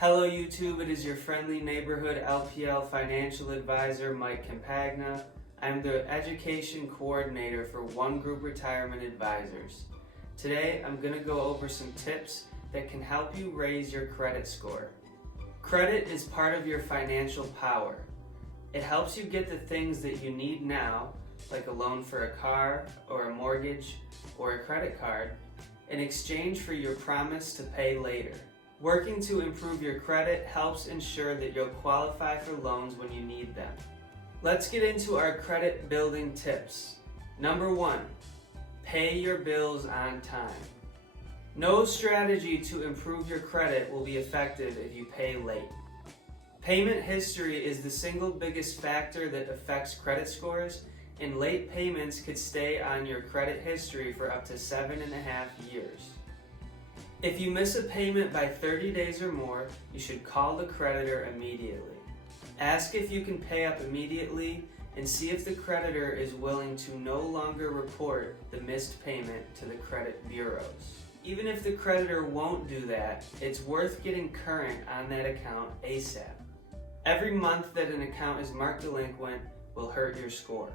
Hello YouTube, it is your friendly neighborhood LPL financial advisor Mike Campagna. I'm the education coordinator for One Group Retirement Advisors. Today I'm going to go over some tips that can help you raise your credit score. Credit is part of your financial power. It helps you get the things that you need now, like a loan for a car or a mortgage or a credit card, in exchange for your promise to pay later. Working to improve your credit helps ensure that you'll qualify for loans when you need them. Let's get into our credit building tips. Number 1, pay your bills on time. No strategy to improve your credit will be effective if you pay late. Payment history is the single biggest factor that affects credit scores, and late payments could stay on your credit history for up to 7.5 years. If you miss a payment by 30 days or more, you should call the creditor immediately. Ask if you can pay up immediately and see if the creditor is willing to no longer report the missed payment to the credit bureaus. Even if the creditor won't do that, it's worth getting current on that account ASAP. Every month that an account is marked delinquent will hurt your score,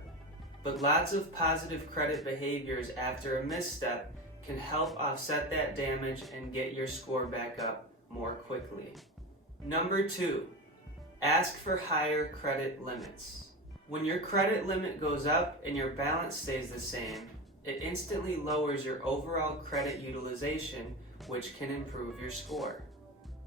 but lots of positive credit behaviors after a misstep can help offset that damage and get your score back up more quickly. Number 2, ask for higher credit limits. When your credit limit goes up and your balance stays the same, it instantly lowers your overall credit utilization, which can improve your score.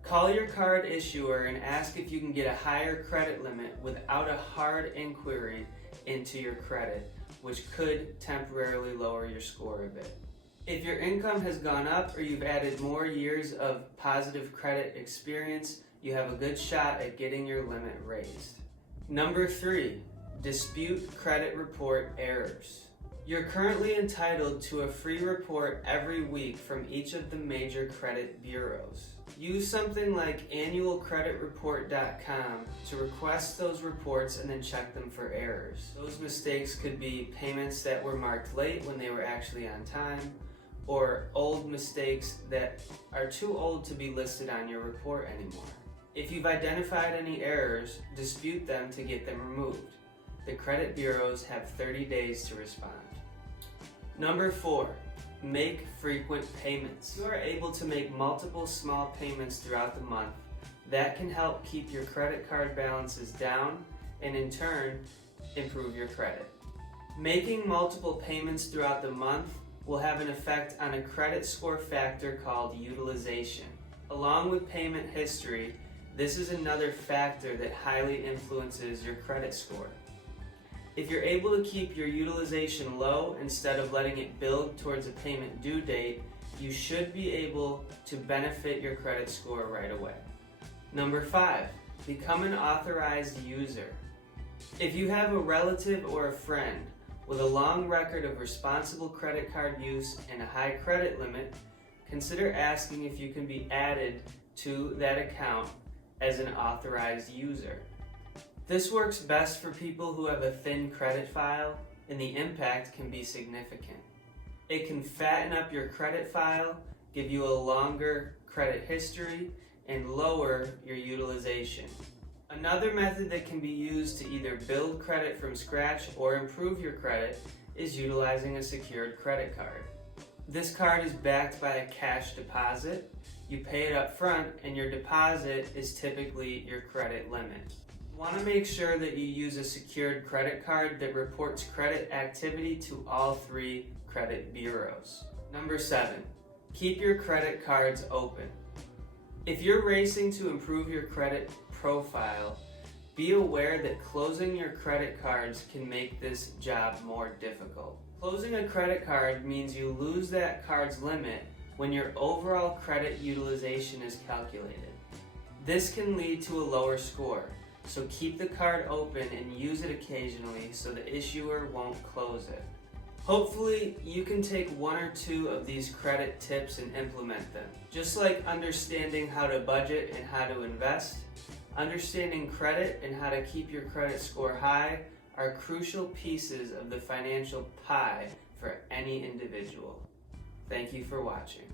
Call your card issuer and ask if you can get a higher credit limit without a hard inquiry into your credit, which could temporarily lower your score a bit. If your income has gone up or you've added more years of positive credit experience, you have a good shot at getting your limit raised. Number 3, dispute credit report errors. You're currently entitled to a free report every week from each of the major credit bureaus. Use something like annualcreditreport.com to request those reports and then check them for errors. Those mistakes could be payments that were marked late when they were actually on time, or old mistakes that are too old to be listed on your report anymore. If you've identified any errors, dispute them to get them removed. The credit bureaus have 30 days to respond. Number 4, make frequent payments. If you are able to make multiple small payments throughout the month, that can help keep your credit card balances down and in turn, improve your credit. Making multiple payments throughout the month will have an effect on a credit score factor called utilization. Along with payment history, this is another factor that highly influences your credit score. If you're able to keep your utilization low instead of letting it build towards a payment due date, you should be able to benefit your credit score right away. Number 5, become an authorized user. If you have a relative or a friend with a long record of responsible credit card use and a high credit limit, consider asking if you can be added to that account as an authorized user. This works best for people who have a thin credit file, and the impact can be significant. It can fatten up your credit file, give you a longer credit history, and lower your utilization. Another method that can be used to either build credit from scratch or improve your credit is utilizing a secured credit card. This card is backed by a cash deposit. You pay it up front and your deposit is typically your credit limit. You want to make sure that you use a secured credit card that reports credit activity to all 3 credit bureaus. Number 7, keep your credit cards open. If you're racing to improve your credit profile, be aware that closing your credit cards can make this job more difficult. Closing a credit card means you lose that card's limit when your overall credit utilization is calculated. This can lead to a lower score, so keep the card open and use it occasionally so the issuer won't close it. Hopefully, you can take 1 or 2 of these credit tips and implement them. Just like understanding how to budget and how to invest, understanding credit and how to keep your credit score high are crucial pieces of the financial pie for any individual. Thank you for watching.